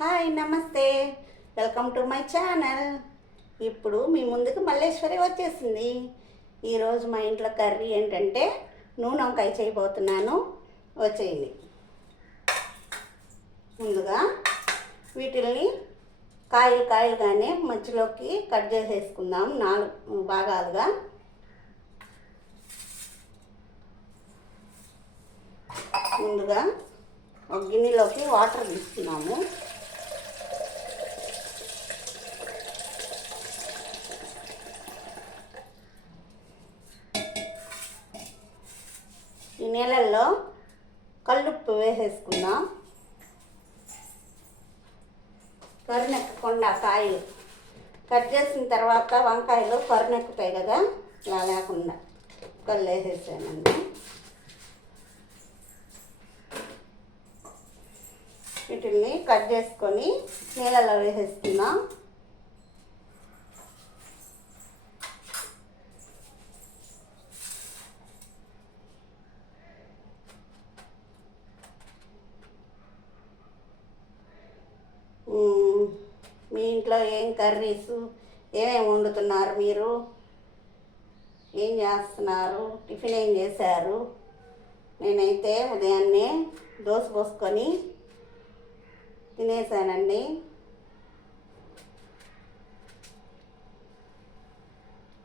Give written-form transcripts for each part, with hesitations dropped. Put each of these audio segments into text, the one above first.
Hi నమస్తే, welcome to my channel. ఇప్పుడు మీ ముందుకు మల్లేశ్వరి వచ్చేసింది. ఈరోజు మా ఇంట్లో కర్రీ ఏంటంటే నూనె వంకాయ చేయబోతున్నాను. వచ్చేయండి. ముందుగా వీటిల్ని కాయలుగానే మధ్యలోకి కట్ చేసేసుకుందాం 4 భాగాలుగా. ముందుగా ఒక గిన్నెలోకి వాటర్ తీసుకున్నాము. ఈ నీళ్ళల్లో కల్లుప్పు వేసేసుకుందాం. కరునెక్కకుండా కాయలు కట్ చేసిన తర్వాత వంకాయలు కరునెక్కుతాయి కదా, ఇలా లేకుండా కళ్ళు వేసేసానండి. వీటిని కట్ చేసుకొని నీళ్ళలో వేసేసుకుందాం. మీ ఇంట్లో ఏం కర్రీస్ ఏమేమి వండుతున్నారు, మీరు ఏం చేస్తున్నారు, టిఫిన్ ఏం చేశారు? నేనైతే ఉదయాన్నే దోశ పోసుకొని తినేసానండి.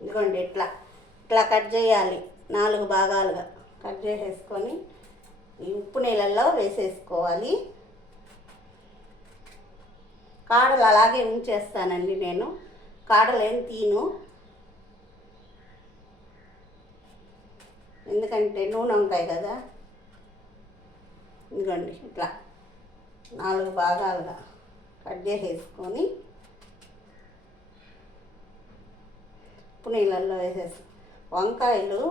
ఇదిగోండి, ఇట్లా కట్ చేయాలి. 4 భాగాలుగా కట్ చేసేసుకొని ఈ ఉప్పు నీళ్ళల్లో వేసేసుకోవాలి. కాడలు అలాగే ఉంచేస్తానండి, నేను కాడలు ఏం తీను, ఎందుకంటే నూనె వంకాయ కదా. ఇదిగోండి, ఇట్లా 4 భాగాలుగా కట్ చేసేసుకొని ఉప్పు నీళ్ళల్లో వేసేసి. వంకాయలు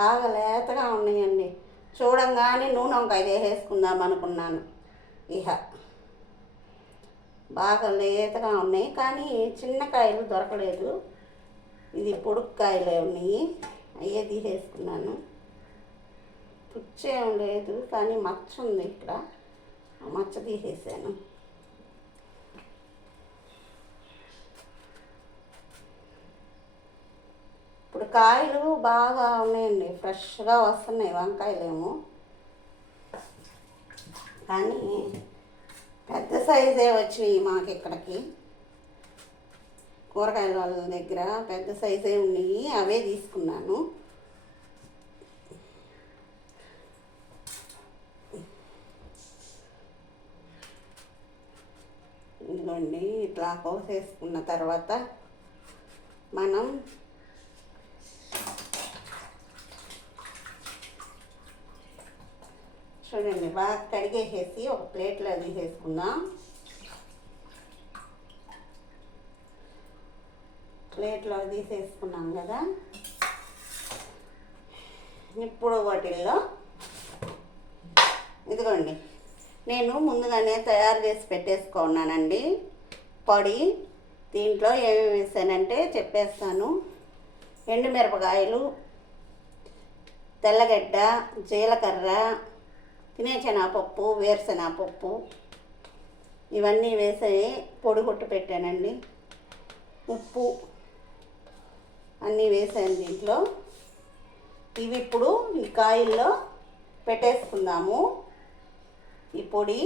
బాగా లేతగా ఉన్నాయండి. చూడంగానే నూనె వంకాయ వేసేసుకుందాం అనుకున్నాను. ఇహ బాగా లేతగా ఉన్నాయి, కానీ చిన్న కాయలు దొరకలేదు. ఇది పొడుగు కాయలే ఉన్నాయి, అయ్యే తీసేసుకున్నాను. పుచ్చేం లేదు, కానీ మచ్చ ఉంది ఇక్కడ, మచ్చ తీసేసాను. ఇప్పుడు కాయలు బాగా ఉన్నాయండి, ఫ్రెష్గా వస్తున్నాయి వంకాయలేమో, కానీ పెద్ద సైజే వచ్చినాయి మాకు ఇక్కడికి. కూరగాయల వాళ్ళ దగ్గర పెద్ద సైజే ఉన్నాయి, అవే తీసుకున్నాను. ఇదిగోండి, ఇట్లా కోసేసుకున్న తర్వాత మనం చూడండి, బాగా కడిగేసేసి ఒక ప్లేట్లో తీసేసుకుందాం. ప్లేట్లో తీసేసుకున్నాం కదా, ఇప్పుడు వాటిల్లో ఇదిగోండి, నేను ముందుగానే తయారు చేసి పెట్టేసుకున్నానండి పొడి. దీంట్లో ఏమేమి వేసానంటే చెప్పేస్తాను. ఎండుమిరపకాయలు, తెల్లగడ్డ, జీలకర్ర, తినేశనగపప్పు, వేరుశనగపప్పు, ఇవన్నీ వేసి పొడి కొట్టి పెట్టానండి. ఉప్పు అన్నీ వేసాను దీంట్లో. ఇవి ఇప్పుడు ఈ కాయల్లో పెట్టేసుకుందాము. ఈ పొడి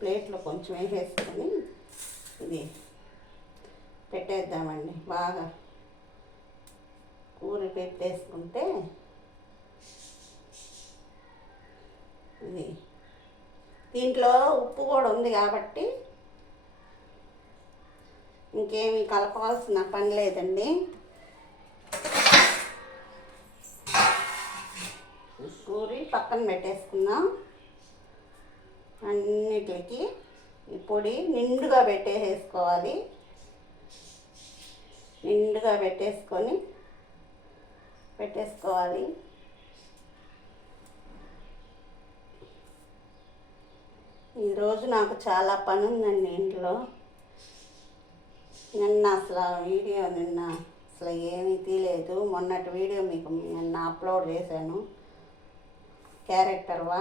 ప్లేట్లో కొంచెం వేసేసుకొని ఇది పెట్టేద్దామండి. బాగా కూర పెట్టేసుకుంటే ఇది దీంట్లో ఉప్పు కూడా ఉంది కాబట్టి ఇంకేమీ కలపాల్సిన పని లేదండి. కూరి పక్కన పెట్టేసుకుందాం. అన్నిటికి ఈ పొడి నిండుగా పెట్టేసుకోవాలి. నిండుగా పెట్టేసుకోవాలి. ఈరోజు నాకు చాలా పని ఉందండి ఇంట్లో. నిన్న అసలు ఏమీ తీయలేదు. మొన్నటి వీడియో మీకు నిన్న అప్లోడ్ చేశాను, క్యారెక్టర్వా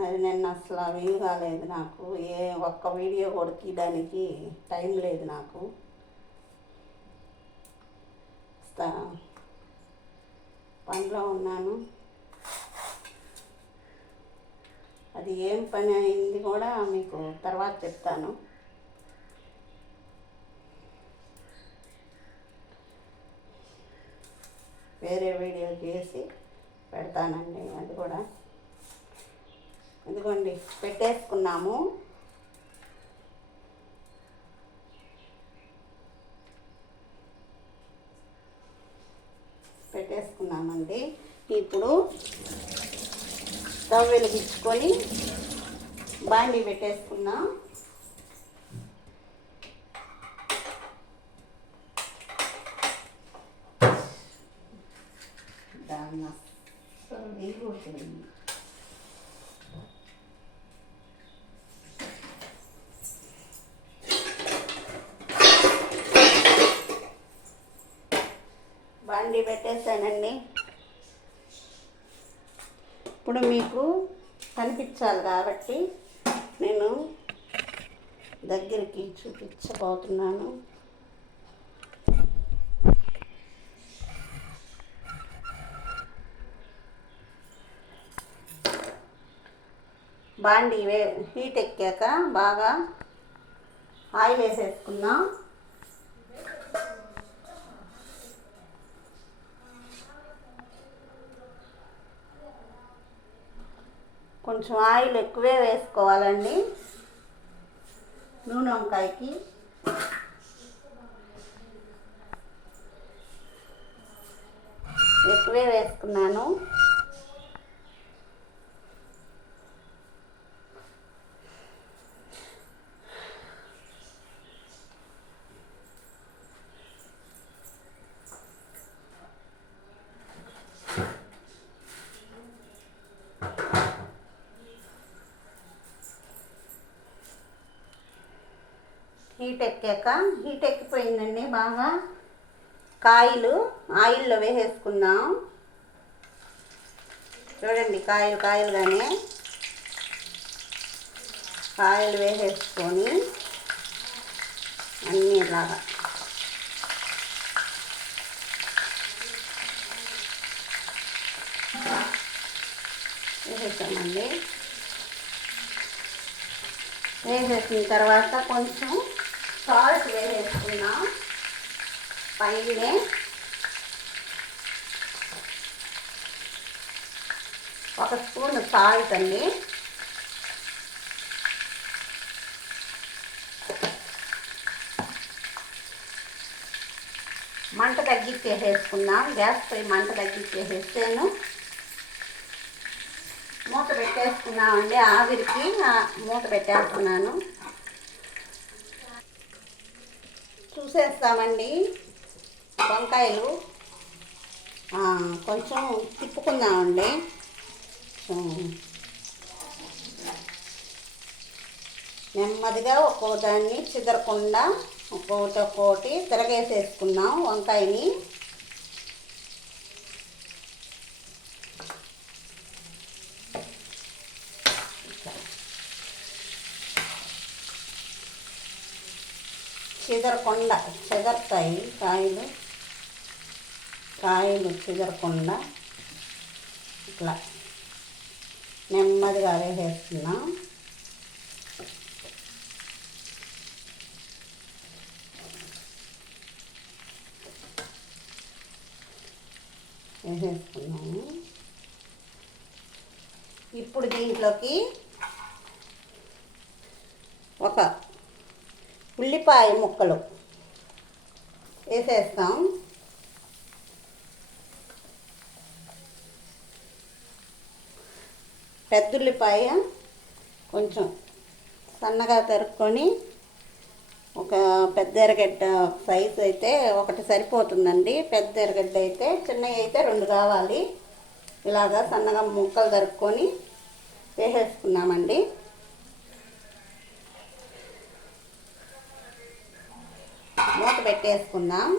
అది నిన్న అసలు వీలు కాలేదు నాకు. ఒక్క వీడియో కూడా తీయడానికి టైం లేదు నాకు. పనిలో ఉన్నాను. అది ఏం పని అయింది కూడా మీకు తర్వాత చెప్తాను. వేరే వీడియో చేసి పెడతానండి. అది కూడా ఇదిగోండి పెట్టేసుకున్నాము. పెట్టేసుకున్నామండి. ఇప్పుడు స్టవ్ వెలిగించుకొని బాండీ పెట్టేసుకున్నాం. దాన్ని అస్సలు వేయకూడదు. బాండీ పెట్టేసానండి. ఇప్పుడు మీకు కనిపించాలి కాబట్టి నేను దగ్గరికి చూపించబోతున్నాను. బాండీ హీట్ ఎక్కాక బాగా ఆయిల్ వేసేసుకుందాం. కొంచెం ఆయిల్ ఎక్కువే వేసుకోవాలండి. నూనె వంకాయకి ఎక్కువే వేసుకున్నాను. హీట్ ఎక్కిపోయిందండి బాగా. కాయలు ఆయిల్లో వేసేసుకుందాం. చూడండి కాయలుగానే కాయలు వేసేసుకొని అన్నీ ఇలాగా వేసేసామండి. వేసేసిన తర్వాత కొంచెం సాల్ట్ వేసేసుకున్నాం పైనే. ఒక స్పూన్ సాల్ట్ అండి. మంట తగ్గించేసేసుకున్నాం. గ్యాస్ పై మంట తగ్గించేసేసాను. మూత పెట్టేసుకున్నామండి. ఆవిరికి మూత పెట్టేస్తున్నాను. చూసేస్తామండి. వంకాయలు కొంచెం తిప్పుకుందామండి. నెమ్మదిగా ఒక్కోదాన్ని చిదరకుండా ఒక్కోటి తిరగేసేసుకున్నాం వంకాయని. చెదరతాయి కాయలు చెదరకుండా ఇట్లా నెమ్మదిగా వేసేస్తున్నాం. వేసేసుకున్నాము. ఇప్పుడు దీంట్లోకి ఒక ఉల్లిపాయ ముక్కలు వేసేస్తాం. పెద్ద ఉల్లిపాయ కొంచెం సన్నగా తరుక్కొని, ఒక పెద్ద ఎర్రగడ్డ సైజు అయితే ఒకటి సరిపోతుందండి. పెద్ద ఎర్రగడ్డ అయితే, చిన్నవి అయితే 2 కావాలి. ఇలాగా సన్నగా ముక్కలు తరుక్కొని వేసేసుకున్నామండి. మూత పెట్టేసుకుందాం.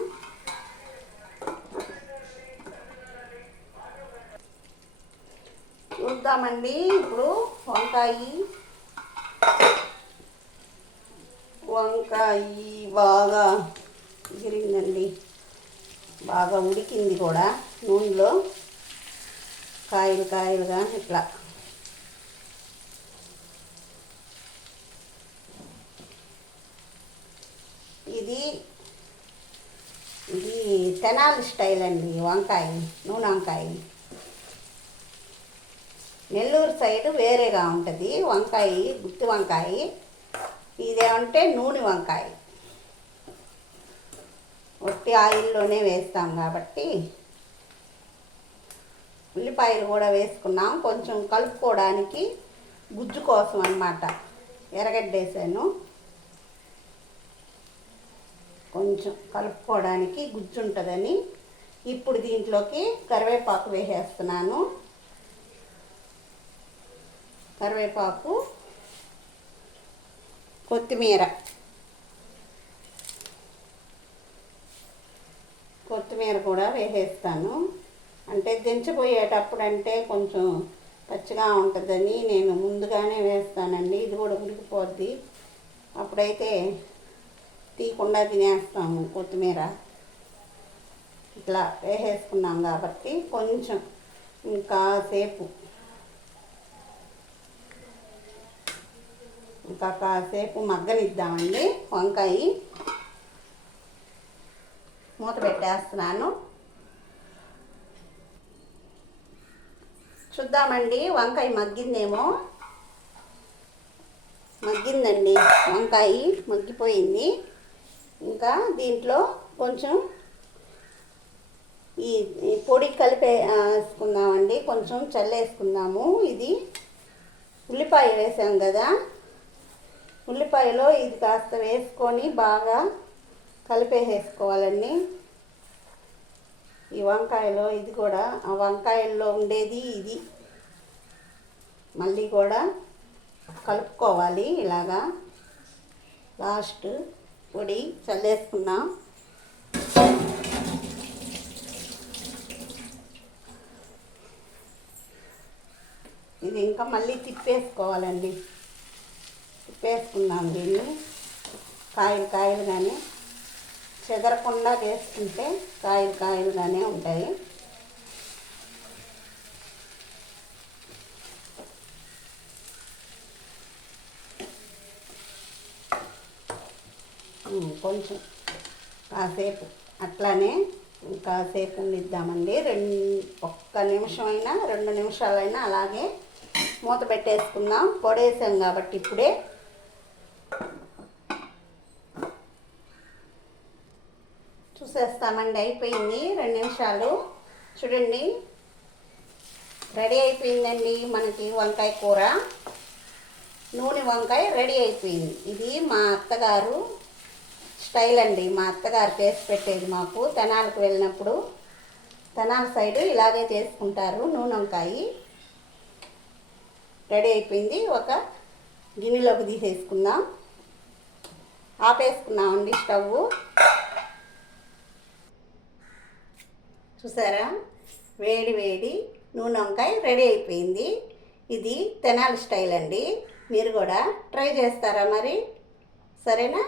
చూద్దామండి. ఇప్పుడు వంకాయ బాగా ఎగిరిందండి, బాగా ఉడికింది కూడా నూనెలో. కాయలుగా ఇట్లా ఇది తెనాలి స్టైల్ అండి. నూనె వంకాయ నెల్లూరు సైడ్ వేరేగా ఉంటుంది వంకాయ, గుత్తి వంకాయ. ఇదేమంటే నూనె వంకాయ, ఒట్టి ఆయిల్లోనే వేస్తాం కాబట్టి. ఉల్లిపాయలు కూడా వేసుకున్నాం కొంచెం కలుపుకోవడానికి, గుజ్జు కోసం అన్నమాట. ఎర్రగడ్డ వేసాను కొంచెం కలుపుకోవడానికి, గుజ్జు ఉంటుందని. ఇప్పుడు దీంట్లోకి కరివేపాకు వేసేస్తున్నాను. కరివేపాకు, కొత్తిమీర కూడా వేసేస్తాను. అంటే దించబోయేటప్పుడు అంటే కొంచెం పచ్చిగా ఉంటుందని నేను ముందుగానే వేస్తానండి. ఇది కూడా ఉడికిపోద్ది, అప్పుడైతే తీయకుండా తినేస్తాము. కొత్తిమీర ఇట్లా వేసేసుకున్నాం కాబట్టి కొంచెం ఇంకా కాసేపు మగ్గనిద్దామండి. వంకాయ మూత పెట్టేస్తున్నాను. చూద్దామండి వంకాయ మగ్గిందేమో. మగ్గిందండి, వంకాయ మగ్గిపోయింది. ఇంకా దీంట్లో కొంచెం ఈ పొడి కలిపేసుకుందామండి, కొంచెం చల్లేసుకుందాము. ఇది ఉల్లిపాయ వేసాం కదా, ఉల్లిపాయలో ఇది కాస్త వేసుకొని బాగా కలిపేసేసుకోవాలండి. ఈ వంకాయలో ఇది కూడా, ఆ వంకాయల్లో ఉండేది ఇది. మళ్ళీ కూడా కలుపుకోవాలి ఇలాగా. లాస్ట్ పొడి చల్లేసుకున్నాం. ఇది ఇంకా మళ్ళీ తిప్పేసుకోవాలండి. తిప్పేసుకుందాం దీన్ని. కాయలుగానే చెదరకుండా వేసుకుంటే కాయలుగానే ఉంటాయి. కొంచెం కాసేపు అట్లానే కాసేపు ఉండిద్దామండి. ఒక్క నిమిషమైనా 2 నిమిషాలైనా అలాగే మూత పెట్టేసుకుందాం. పొడేసాం కాబట్టి ఇప్పుడే. చూసేస్తామండి, అయిపోయింది 2 నిమిషాలు. చూడండి, రెడీ అయిపోయిందండి మనకి వంకాయ కూర. నూనె వంకాయ రెడీ అయిపోయింది. ఇది మా అత్తగారు స్టైల్ అండి. మా అత్తగారు చేసి పెట్టేది మాకు. తెనాలకు వెళ్ళినప్పుడు, తెనాల సైడు ఇలాగే చేసుకుంటారు నూనె వంకాయ. రెడీ అయిపోయింది. ఒక గిన్నెలోకి తీసేసుకుందాం. ఆపేసుకున్నామండి స్టవ్. చూసారా, వేడి నూనె వంకాయ రెడీ అయిపోయింది. ఇది తెనాలి స్టైల్ అండి. మీరు కూడా ట్రై చేస్తారా మరి? సరేనా?